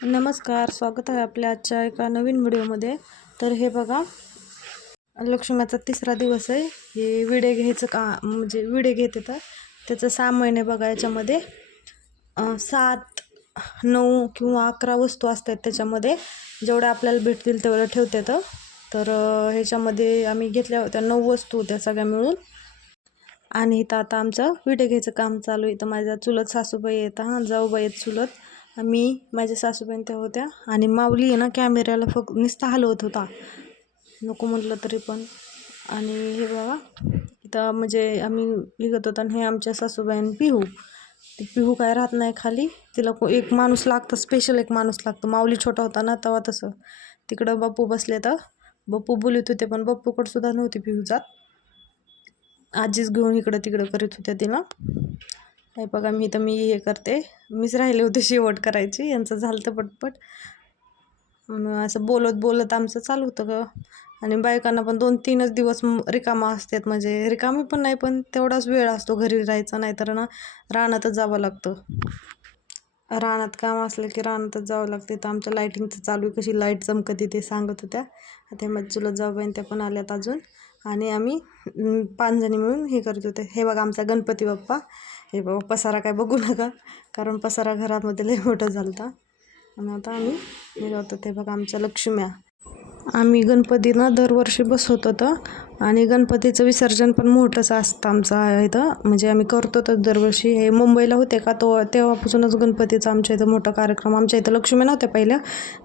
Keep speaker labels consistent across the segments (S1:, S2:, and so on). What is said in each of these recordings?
S1: नमस्कार स्वागत आहे आपल्या आजच्या एका नवीन व्हिडिओमध्ये. तर हे बघा लक्ष्मीचा तिसरा दिवस आहे. हे विडे घ्यायचं का म्हणजे विडे घेते तर त्याचं सहा महिने बघा याच्यामध्ये. सात नऊ किंवा अकरा वस्तू असतात त्याच्यामध्ये. जेवढ्या आपल्याला भेटतील तेवढं ठेवते तर तर ह्याच्यामध्ये आम्ही घेतल्या होत्या नऊ वस्तू होत्या सगळ्या मिळून. आणि इथं आता आमचं विडे घ्यायचं काम चालू आहे. तर माझ्या चुलत सासूबाई आहेत. हां जाऊबाई आहेत चुलत. मी माझ्या सासूबाई त्या होत्या. आणि माऊली आहे ना कॅमेऱ्याला फक्त नुसता हलवत होता. नको म्हटलं तरी पण. आणि हे बघा इथं म्हणजे आम्ही निघत होतो आणि हे आमच्या सासूबाई आणि पिहू. ती पिहू काय राहत नाही खाली. तिला को एक माणूस लागतं स्पेशल एक माणूस लागतं. माऊली छोटा होता ना तेव्हा तसं. तिकडं बाप्पू बसले तर. बाप्पू बोलत होते पण बाप्पूकडं सुद्धा नव्हती पिहू जात आजीच घेऊन इकडं तिकडं करीत होत्या तिला हे बघा मी तर मी हे करते. मीच राहिले होते शेवट करायची. यांचं झालं तर पटपट. मग असं बोलत बोलत आमचं चालू होतं ग. आणि बायकांना पण दोन तीनच दिवस रिकामा असतात. म्हणजे रिकामी पण नाही पण तेवढाच वेळ असतो घरी राहायचा. नाही तर ना रानातच जावं लागतं. रानात काम असलं की रानातच जावं लागते. तर आमच्या लाईटिंगचं चालू आहे. कशी लाइट चमकते ते सांगत होत्या. ते मग चुलत जाऊबाईन त्या पण आल्यात अजून. आणि आम्ही अं, पाच जणी मिळून हे करत होते. हे बघा आमचा गणपती बाप्पा. हे बघ पसारा काय बघू नका कारण पसारा घरामध्ये लय मोठं झालं होता आणि आता आम्ही हे ते बघा आमच्या लक्ष्म्या. आम्ही गणपती ना दरवर्षी बसवत होतं आणि गणपतीचं विसर्जन पण मोठंच असतं आमचं इथं. म्हणजे आम्ही करतो तर दरवर्षी. हे मुंबईला होते का तो तेव्हापासूनच गणपतीचा आमच्या इथं मोठा कार्यक्रम. आमच्या इथं लक्ष्मी नव्हत्या पहिल्या.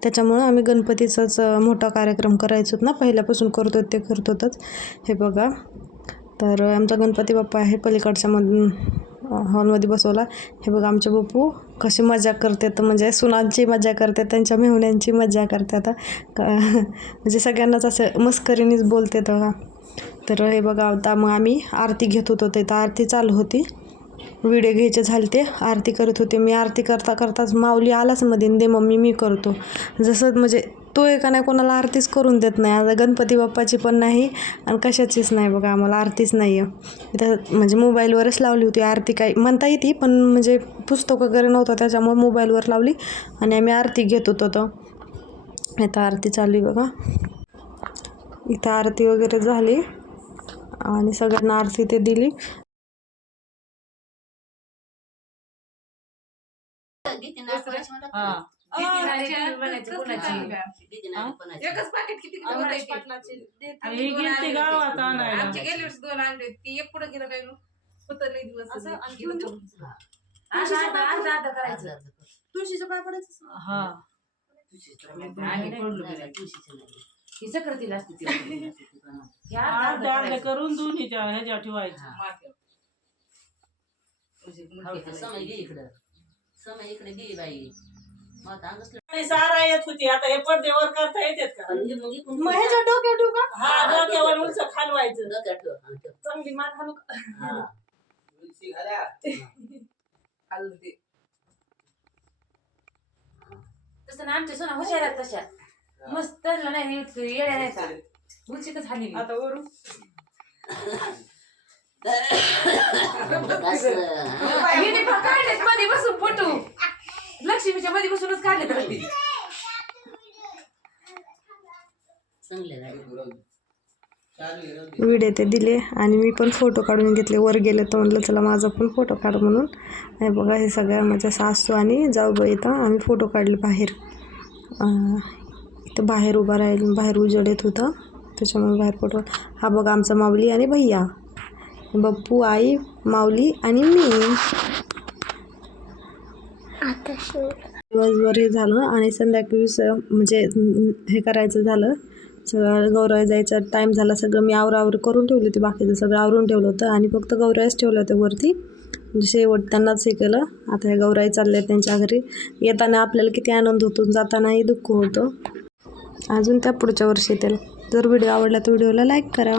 S1: त्याच्यामुळं आम्ही गणपतीचाच मोठा कार्यक्रम करायचो ना. पहिल्यापासून करतो ते करतोतच. हे बघा. तर आमचा गणपती बाप्पा आहे पलीकडच्या मधून. हॉलमध्ये बसवला. हे बघा आमचे बप्पू कशी मजा करतात म्हणजे सुनांची मजा करतात त्यांच्या मेहुण्यांची मजा करतात का म्हणजे सगळ्यांनाच असं मस्करीनेच बोलते बघा तर हे बघा आता मग आम्ही आरती घेत होतो ते. तर आरती चालू होती. विडे घ्यायचे झाले ते. आरती करत होते. मी आरती करता करताच माऊली आलाच मध्ये दे मम्मी मी करतो. जसं म्हणजे तो एका नाही कोणाला आरतीच करून देत नाही. आता गणपती बाप्पाची पण नाही आणि कशाचीच नाही बघा आम्हाला आरतीच नाही आहे इथं म्हणजे मोबाईलवरच लावली होती आरती काही म्हणता येते पण म्हणजे पुस्तक वगैरे नव्हतं त्याच्यामुळे मोबाईलवर लावली आणि आम्ही आरती घेत होतो तर इथं आरती चालली बघा. इथं आरती वगैरे झाली आणि सगळ्यांना आरती ते दिली.
S2: एकच पाकिट किती
S3: अमरेश ही
S2: दोन
S3: गेलती
S2: आणले
S3: गावात
S2: होते.
S3: आणायला.
S2: आमचे गेले वर्षी दोन आणले होते. ती एक पुढे गेलं काय होतं लई दिवस
S4: असं
S2: गेलं
S4: आणखी
S2: करायचं.
S4: पाय पडायचं
S3: हा.
S2: पडलो गेलं. ही असते ती. हे अर्धा-
S3: अर्धे
S2: अर्धा
S3: अर्धे
S2: करायचं.
S3: करून दोन्हीच्या ह्याच्या ठेवायचं.
S2: मुलगी
S5: समय इकडं. समय इकडे घे बाई.
S3: सारा येत होती. आता हे पडद्यावर करता येतात का?
S5: मग
S4: ह्याच्या डोक्यावर ठेवू का?
S3: हा डोक्यावर उंच खालवायचं.
S5: हा.
S4: चांगली मान हलू का.
S6: तसं ना आमच्या सोना हुशार आहेत तशा. मस्त तरला नाही येड्या नाही का? उलशीतच झाली
S4: आता वरून.
S6: पण काढलेत मध्ये बसून फोटो. लक्ष्मीच्या मध्ये बसूनच काढले
S5: चांगले राहिले.
S1: व्हिडिओ ते दिले आणि मी पण फोटो काढून घेतले. वर गेले तर म्हणलं चला माझा पण फोटो काढ म्हणून. हे बघा हे सगळ्या माझ्या सासू आणि जाऊ इथं. आम्ही फोटो काढले बाहेर. इथं बाहेर उभा राहील बाहेर उजेड येत होता. त्याच्यामुळे बाहेर फोटो हा बघा आमचा माऊली आणि भैया. बप्पू आई माऊली आणि मी. दिवसभर हे झालं आणि संध्याकाळी म्हणजे हे करायचं झालं. सगळं गौराई जायचा टाईम झाला सगळं मी आवरावर करून ठेवली होती बाकीचं सगळं आवरून ठेवलं होतं आणि फक्त गौराईच ठेवलं होतं वरती. म्हणजे शेवट त्यांनाच हे केलं. आता हे गौराई चालले त्यांच्या घरी. येताना आपल्याला किती आनंद होतो जातानाही दुःख होतं. अजून त्या पुढच्या वर्षी येतील. जर व्हिडिओ आवडला तर व्हिडिओला लाईक करा.